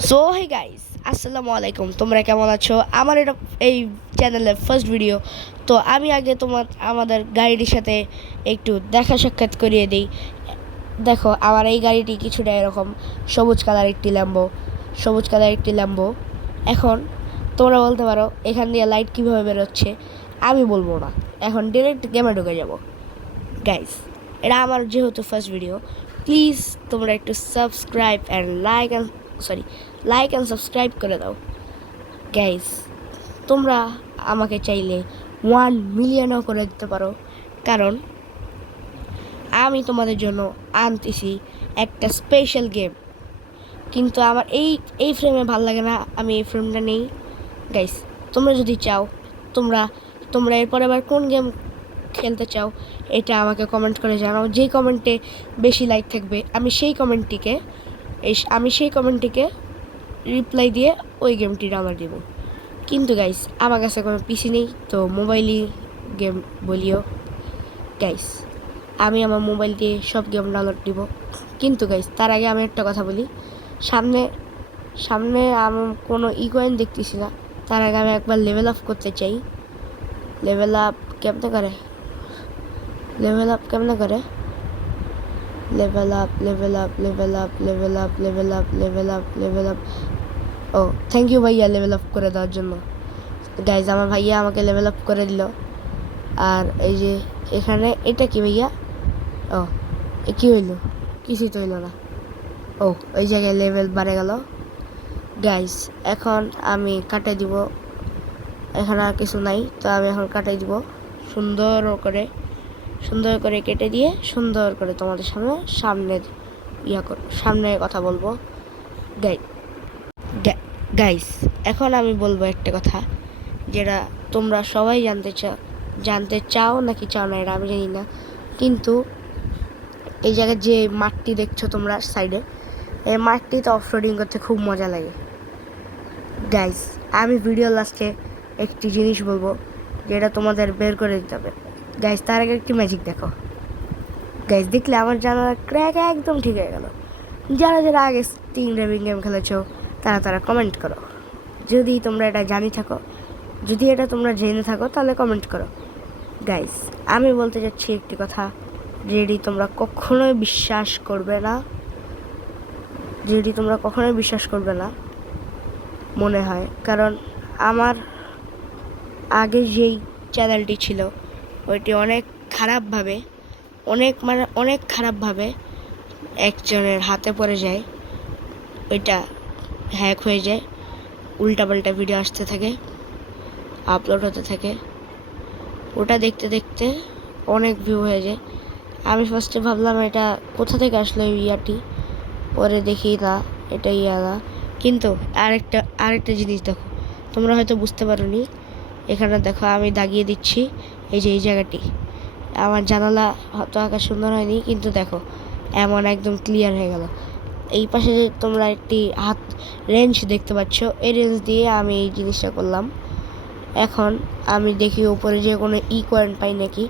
So hey guys, আসসালামু আলাইকুম। তোমরা কেমন আছো? আমার এটা এই চ্যানেলের ফার্স্ট ভিডিও। তো আমি আগে আমাদের গাড়িটির সাথে একটু দেখা সাক্ষাৎ করিয়ে দিই। দেখো, আমার এই গাড়িটি কিছুটা এরকম সবুজ কালার একটি ল্যাম্বো। এখন তোমরা বলতে পারো এখান দিয়ে লাইট কীভাবে বেরোচ্ছে। আমি বলবো না, এখন ডিরেক্ট গেমে ঢুকে যাব। গাইস, এটা আমার যেহেতু ফার্স্ট ভিডিও, প্লিজ তোমরা একটু লাইক অ্যান্ড সাবস্ক্রাইব করে দাও। গাইস, তোমরা আমাকে চাইলে 1 মিলিয়নও করে দিতে পারো, কারণ আমি তোমাদের জন্য আনতেছি একটা স্পেশাল গেম। কিন্তু আমার এই ফ্রেমে ভালো লাগে না, আমি এই ফ্রেমটা নেই। গাইস, তোমরা যদি চাও, তোমরা তোমরা এরপরে আবার কোন গেম খেলতে চাও এটা আমাকে কমেন্ট করে জানাও। যেই কমেন্টে বেশি লাইক থাকবে আমি সেই কমেন্টটিকে রিপ্লাই দিয়ে ওই গেমটি ডাউনলোড দেবো। কিন্তু গাইস, আমার কাছে কোনো পিসি নেই, তো মোবাইলই গেম বলিও। গাইস, আমি আমার মোবাইল দিয়ে সব গেম ডাউনলোড দিব। কিন্তু গাইস, তার আগে আমি একটা কথা বলি। সামনে সামনে আমি কোনো ইকোয়েন দেখতেছি না। তার আগে আমি একবার লেভেল আপ করতে চাই। লেভেল আপ কেমনে করে লেভেল আপ কেমনে করে level up level up level up level up level up level up level up ও, থ্যাংক ইউ ভাইয়া লেভেল আপ করে দেওয়ার জন্য। গাইজ, আমার ভাইয়া আমাকে লেভেল আপ করে দিল। আর এই যে এখানে এটা কি ভাইয়া? ও, কী হইলো? কিছুই তো হইলো না। ও, ওই জায়গায় লেভেল বাড়ে গেল। গাইজ, এখন আমি কাটাই দিব। এখানে আর কিছু নাই, তো আমি এখন কাটাই দিব সুন্দর করে কেটে দিয়ে সুন্দর করে তোমাদের সামনে কথা বলবো। গাইস, এখন আমি বলবো একটা কথা, যেটা তোমরা সবাই জানতে চাও নাকি চাও না এটা আমি জানি না। কিন্তু এই জায়গায় যে মাঠটি দেখছো তোমরা সাইডে, এই মাঠটিতে অফরোডিং করতে খুব মজা লাগে। গাইস, আমি ভিডিও লাস্টে একটি জিনিস বলবো, যেটা তোমাদের বের করে দিতে হবে। গাইস, তার আগে একটি ম্যাজিক দেখো। গাইস, দেখলে আমার জানালা ক্র্যাক একদম ঠিক হয়ে গেল। যারা যারা আগে স্টিং ড্রাইভিং গেম খেলেছো তারা কমেন্ট করো। যদি তোমরা এটা জেনে থাকো তাহলে কমেন্ট করো। গাইস, আমি বলতে চাচ্ছি একটি কথা, যেটি তোমরা কখনোই বিশ্বাস করবে না মনে হয়। কারণ আমার আগে যেই চ্যানেলটি ছিল ওইটি অনেক খারাপভাবে একজনের হাতে পড়ে যায়। ওইটা হ্যাক হয়ে যায়, উল্টাপাল্টা ভিডিও আসতে থাকে, আপলোড হতে থাকে। ওটা দেখতে দেখতে অনেক ভিউ হয়ে যায়। আমি ফার্স্টে ভাবলাম এটা কোথা থেকে আসলো এই ইয়াটি, পরে দেখি না, এটা ইয়া না। কিন্তু আরেকটা জিনিস দেখো, তোমরা হয়তো বুঝতে পারোনি। এখানে দেখো, আমি দাগিয়ে দিচ্ছি। এই যে এই জায়গাটি, আমার জানালা হয়তো আঁকা সুন্দর হয়নি, কিন্তু দেখো এমন একদম ক্লিয়ার হয়ে গেল। এই পাশে যে তোমরা একটি হাত রেঞ্জ দেখতে পাচ্ছ, এই রেঞ্জ দিয়ে আমি এই জিনিসটা করলাম। এখন আমি দেখি উপরে যে কোনো কয়েন পাই নাকি।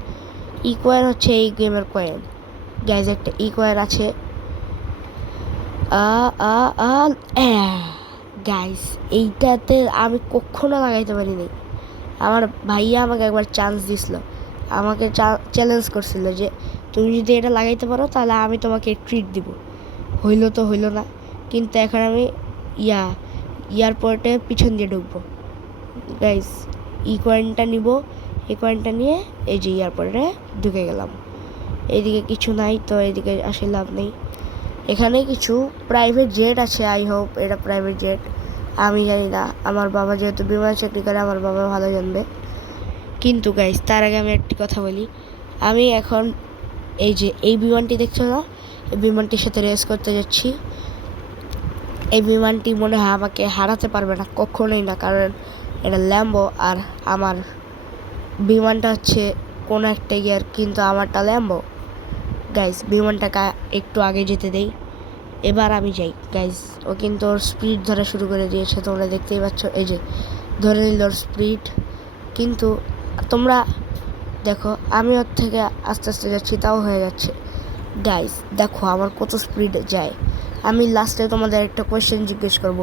কয়েন হচ্ছে এই গেমের কয়েন। গ্যাস, একটা কয়েন আছে। গাইস, এইটাতে আমি কখনো লাগাইতে পারিনি। আমার ভাইয়া আমাকে একবার চান্স দিছিল, আমাকে চ্যালেঞ্জ করছিল যে তুমি যদি এটা লাগাইতে পারো তাহলে আমি তোমাকে ট্রিট দিব। হইলো তো হইলো না, কিন্তু এখন আমি এয়ারপোর্টে পিছন দিয়ে ঢুকবো। গাইস, কয়েনটা নিব। এই কয়েনটা নিয়ে এই যে এয়ারপোর্টে ঢুকে গেলাম। এইদিকে কিছু নাই, তো এইদিকে আসলে লাভ নেই। এখানে কিছু প্রাইভেট জেট আছে। আই হোপ এটা প্রাইভেট জেট, আমি জানি না। আমার বাবা যেহেতু বিমান চাকরি করে, আমার বাবা ভালো জানবে। কিন্তু গাইস, তার আগে আমি একটি কথা বলি। আমি এখন এই যে এই বিমানটি দেখছো না, এই বিমানটির সাথে রেস করতে যাচ্ছি। এই বিমানটি মনে হয় আমাকে হারাতে পারবে না, কখনোই না, কারণ এটা ল্যাম্বো আর আমার বিমানটা হচ্ছে কোনো একটা ইয়ার, কিন্তু আমারটা ল্যাম্বো। গাইস, বিমানটাকে একটু আগে যেতে দেই, এবার আমি যাই। গাইস, ও কিন্তু ওর স্পিড ধরা শুরু করে দিয়েছে, তোমরা দেখতেই পাচ্ছ। এই যে ধরে নিল ওর স্পিড। কিন্তু তোমরা দেখো, আমি ওর থেকে আস্তে আস্তে যাচ্ছি, তাও হয়ে যাচ্ছে। গাইস, দেখো আমার কত স্পিড যায়। আমি লাস্টে তোমাদের একটা কোয়েশ্চেন জিজ্ঞেস করব,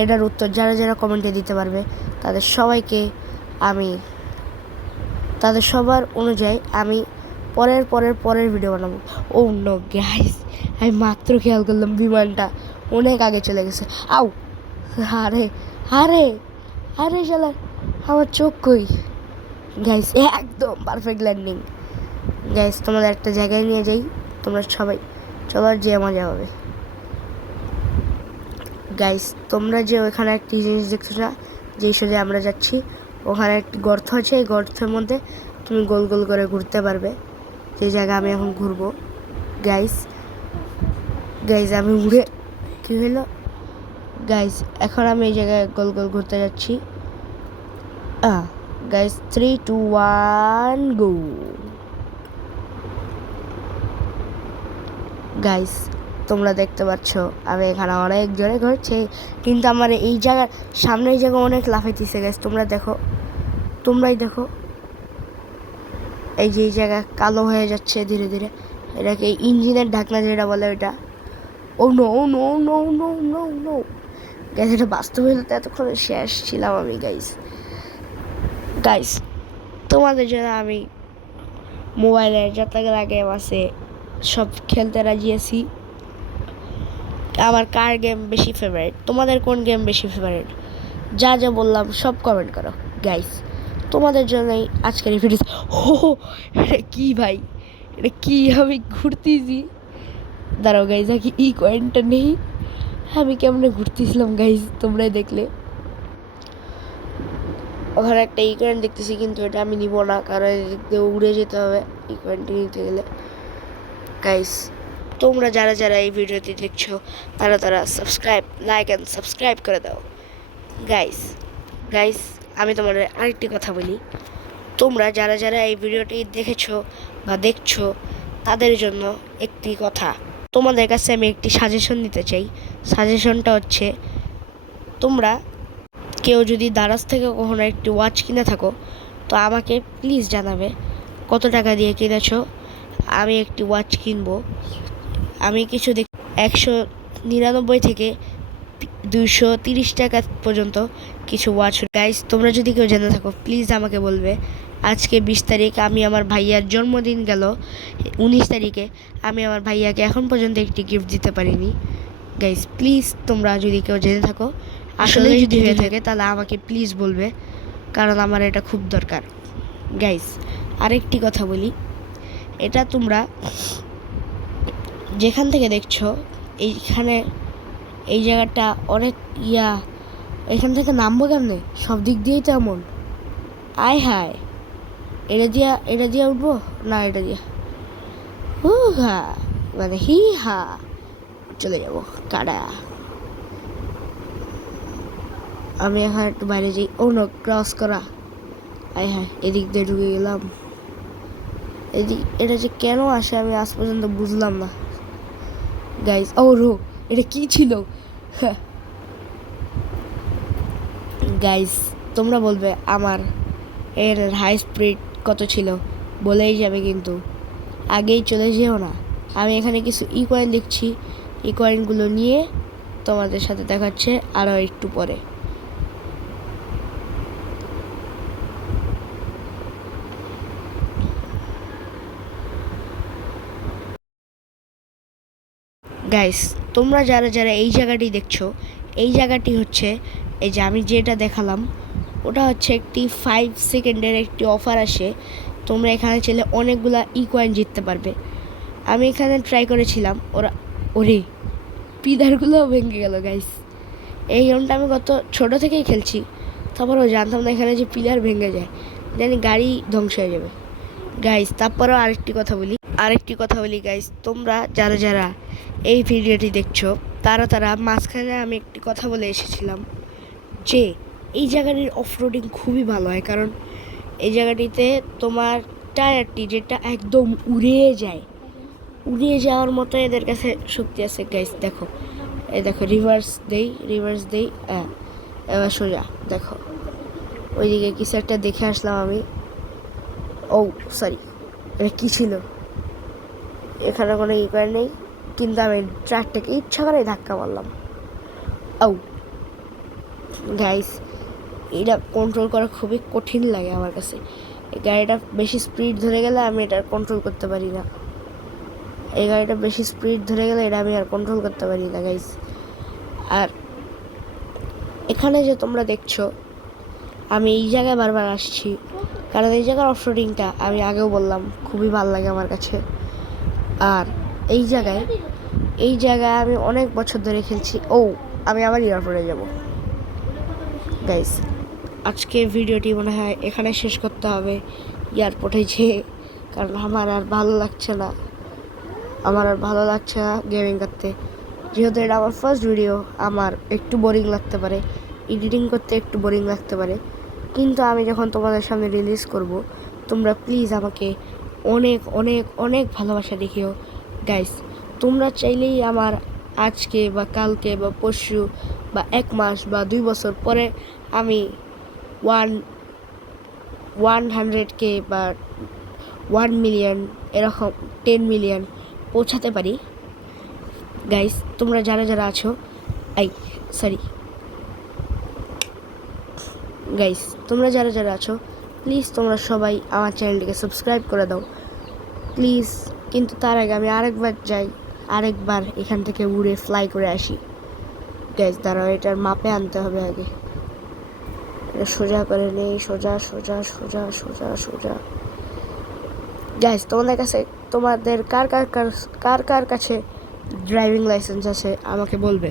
এটার উত্তর যারা যারা কমেন্টে দিতে পারবে তাদের সবাইকে আমি তাদের সবার অনুযায়ী আমি পরের ভিডিও বানাবো। ও নো গাইস, আমি মাত্র খেয়াল করলাম বিমানটা অনেক আগে চলে গেছে। আউ, আরে আরে আরে শালা, আমার চোখ কই? গাইস একদম পারফেক্ট ল্যান্ডিং। গাইস তোমাদের একটা জায়গায় নিয়ে যাই, তোমরা সবাই চলো আর যে মজা হবে। গাইস তোমরা যে ওখানে একটি জিনিস দেখছো না, যেই সোজা আমরা যাচ্ছি, ওখানে একটি গর্ত আছে। এই গর্তের মধ্যে তুমি গোল গোল করে ঘুরতে পারবে, যে জায়গা আমি এখন ঘুরবো। গাইস গাইস আমি উড়ে কী হলো গাইস, এখন আমি এই জায়গায় গোল গোল ঘুরতে যাচ্ছি। গাইস 3 2 1 গো। গাইস তোমরা দেখতে পাচ্ছ আমি এখানে অনেক জোরে ঘুরছে, কিন্তু আমার এই জায়গার সামনে এই জায়গা অনেক লাফাইতেছে। গাইস তোমরাই দেখো, এই যে এই জায়গা কালো হয়ে যাচ্ছে ধীরে ধীরে, এটাকে ইঞ্জিনের ঢাকনা যেটা বলে ওইটা। Oh no oh no no no no no guys, এটা বাস্তব হলে তো এতক্ষণে শেষ ছিলাম আমি। গাইস তোমাদের জন্য আমি মোবাইলে যতগুলো গেম আছে সব খেলতে রাজি আছি। আমার কার গেম বেশি ফেভারিট, তোমাদের কোন গেম বেশি ফেভারিট, যা যা বললাম সব কমেন্ট করো। গাইস তোমাদের জন্যই আজকের এই ভিডিও। এটা কি ভাই, এটা কি? আমি ঘুরতেছি, দাঁড়াও গাইজ, আগে এই কয়েনটা নেই। আমি কেমনে ঘুরতেছিলাম গাইজ, তোমরাই দেখলে। ওখানে একটা এই কয়েন দেখতেছি, কিন্তু এটা আমি নিব না, কারণ এদিক দিয়ে উড়ে যেতে হবে এই কয়েনটি নিতে গেলে। গাইজ তোমরা যারা যারা এই ভিডিওটি দেখছো তারা সাবস্ক্রাইব, লাইক অ্যান্ড সাবস্ক্রাইব করে দাও। গাইজ আমি তোমাদের আরেকটি কথা বলি, তোমরা যারা যারা এই ভিডিওটি দেখেছো বা দেখছো তাদের জন্য একটি কথা, তোমাদের কাছে আমি একটি সাজেশন দিতে চাই। সাজেশনটা হচ্ছে, তোমরা কেউ যদি দারাজ থেকে কখনো একটি ওয়াচ কিনে থাকো তো আমাকে প্লিজ জানাবে কত টাকা দিয়ে কিনেছো। আমি একটি ওয়াচ কিনবো। আমি কিছু 199 থেকে 230 টাকা পর্যন্ত কিছু ওয়াচ। গাইস তোমরা যদি কেউ জেনে থাকো প্লিজ আমাকে বলবে। আজকে 20 তারিখ, আমি আমার ভাইয়ার জন্মদিন গেল 19 তারিখে, আমি আমার ভাইয়াকে এখন পর্যন্ত একটি গিফট দিতে পারিনি। গাইস প্লিজ তোমরা যদি কেউ জেনে থাকো, আসলে যদি হয়ে থাকে তাহলে আমাকে প্লিজ বলবে, কারণ আমার এটা খুব দরকার। গাইস আরেকটি কথা বলি, এটা তোমরা যেখান থেকে দেখছো এইখানে এই জায়গাটা অনেক এখান থেকে নামবো কেমনে? সব দিক দিয়েই তো এমন। আয় হায়, এটা দিয়া উঠবো না, এটা দিয়া হা মানে হা চলে যাবো কাটা। আমি এখন একটু বাইরে যাই। ও নো, ক্রস করা। আয় হায়, এদিক দিয়ে ঢুকে গেলাম। এটা যে কেন আসে আমি আজ পর্যন্ত বুঝলাম না। গাইস ও রো, এটা কি ছিল? গাইস তোমরা বলবে আমার এর হাই স্পিড কত ছিল, বলেই যাবে, কিন্তু আগেই চলে যেও না। আমি এখানে কিছু কয়েন দেখছি, কয়েনগুলো নিয়ে তোমাদের সাথে দেখাচ্ছে আরও একটু পরে। গাইস তোমরা যারা যারা এই জায়গাটি দেখছো, এই জায়গাটি হচ্ছে এই যে আমি যেটা দেখালাম, ওটা হচ্ছে একটি 5 সেকেন্ডের একটি অফার আসে। তোমরা এখানে চলে অনেকগুলা কয়েন জিততে পারবে। আমি এখানে ট্রাই করেছিলাম, ওরে পিলারগুলো ভেঙে গেল। গাইস এই গেমটা আমি কত ছোট থেকেই খেলছি, তারপরেও জানতাম না এখানে যে পিলার ভেঙে যায়, জানি গাড়ি ধ্বংস হয়ে যাবে। গাইস তারপরেও আরেকটি কথা বলি গাইস, তোমরা যারা যারা এই ভিডিওটি দেখছো তারা মাঝখানে আমি একটি কথা বলে এসেছিলাম যে এই জায়গাটির অফরোডিং খুবই ভালো হয়, কারণ এই জায়গাটিতে তোমার টায়ারটি যেটা একদম উড়ে যাওয়ার মতো এদের কাছে শক্তি আছে। গাইস দেখো, এই দেখো রিভার্স দেই এবার সোজা দেখো, ওইদিকে কিছু একটা দেখে আসলাম আমি। ও সরি, এটা কী ছিল? এখানে কোনো কয়েন নেই। কিন্তু আমি ট্রাকটাকে ইচ্ছা করে ধাক্কা মারলাম। ও গাইস, এটা কন্ট্রোল করা খুবই কঠিন লাগে আমার কাছে। এই গাড়িটা বেশি স্পিড ধরে গেলে আমি এটা কন্ট্রোল করতে পারি না। এই গাড়িটা বেশি স্পিড ধরে গেলে এটা আমি আর কন্ট্রোল করতে পারি না গাইস। আর এখানে যে তোমরা দেখছো, আমি এই জায়গায় বারবার আসছি কারণ এই জায়গার অফরোডিংটা আমি আগেও বললাম খুবই ভালো লাগে আমার কাছে। আর এই জায়গায় আমি অনেক বছর ধরে খেলছি। আমি আবার এয়ারপোর্টে যাব গাইস। আজকে ভিডিওটি মনে হয় এখানে শেষ করতে হবে এয়ারপোর্টে যেয়ে, কারণ আমার আর ভালো লাগছে না গেমিং করতে। যেহেতু এটা আমার ফার্স্ট ভিডিও, আমার একটু বোরিং লাগতে পারে, এডিটিং করতে একটু বোরিং লাগতে পারে, কিন্তু আমি যখন তোমাদের সামনে রিলিজ করব, তোমরা প্লিজ আমাকে অনেক অনেক অনেক ভালোবাসা দেখিও গাইস। তোমরা চাইলেই আমার আজকে বা কালকে বা পরশু বা 1 মাস বা 2 বছর পরে আমি 100K বা 1 মিলিয়ন এরকম 10 মিলিয়ন পৌঁছাতে পারি গাইস। তোমরা যারা আছো গাইস, তোমরা যারা আছো প্লিজ তোমরা সবাই আমার চ্যানেলটিকে সাবস্ক্রাইব করে দাও প্লিজ। কিন্তু তার আগে আমি আরেকবার এখান থেকে উড়ে ফ্লাই করে আসি গাইস। দাঁড়াও, এটার মাপে আনতে হবে আগে। এটা সোজা করে নেই, সোজা গাইস। তোমাদের কার কাছে ড্রাইভিং লাইসেন্স আছে আমাকে বলবে।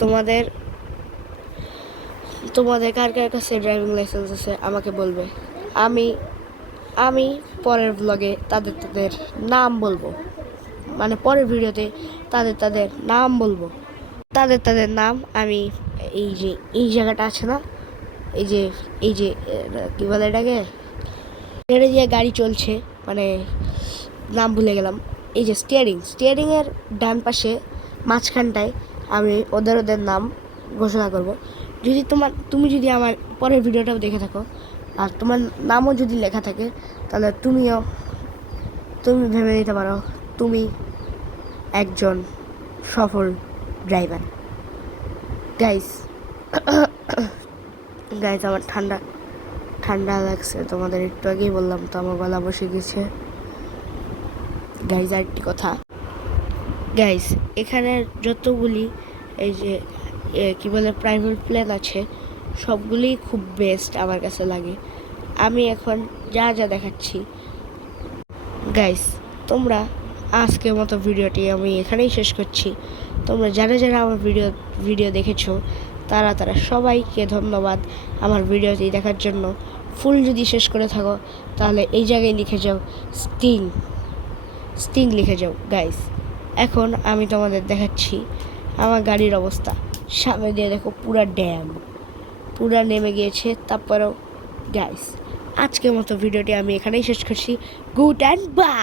তোমাদের কার কাছে ড্রাইভিং লাইসেন্স আছে আমাকে বলবে। আমি পরের ব্লগে তাদের নাম বলবো, মানে পরের ভিডিওতে তাদের নাম বলবো। তাদের নাম আমি এই জায়গাটা আছে না, এই যে কি বলে এটাকে, এটা দিয়ে গাড়ি চলছে, মানে নাম ভুলে গেলাম। এই যে স্টিয়ারিংয়ের ডান পাশে মাঝখানটায় আমি ওদের নাম ঘোষণা করব। তুমি যদি আমার পরের ভিডিওটাও দেখে থাকো আর তোমার নামও যদি লেখা থাকে, তাহলে তুমি ভেবে নিতে পারো তুমি একজন সফল ড্রাইভার গাইস। আমার ঠান্ডা লাগছে, তোমাদের একটু আগেই বললাম তো আমার গলা বসে গেছে গাইস। আরেকটি কথা গাইস, এখানে যতগুলি এই যে কি বলে প্রাইভেট প্লেন আছে, সবগুলি খুব বেস্ট আমার কাছে লাগে। আমি এখন যা দেখাচ্ছি গাইস, তোমরা আজকের মতো ভিডিওটি আমি এখানেই শেষ করছি। তোমরা যারা আমার ভিডিও দেখেছো তারা সবাইকে ধন্যবাদ আমার ভিডিওটি দেখার জন্য। ফুল যদি শেষ করে থাকো তাহলে এই জায়গায় লিখে যাও স্টিং লিখে যাও গাইস। এখন আমি তোমাদের দেখাচ্ছি আমার গাড়ির অবস্থা। সামনে দিয়ে দেখো পুরা নেমে গিয়েছে। তারপরেও গাইস, আজকের মতো ভিডিওটি আমি এখানেই শেষ করছি। Good and by.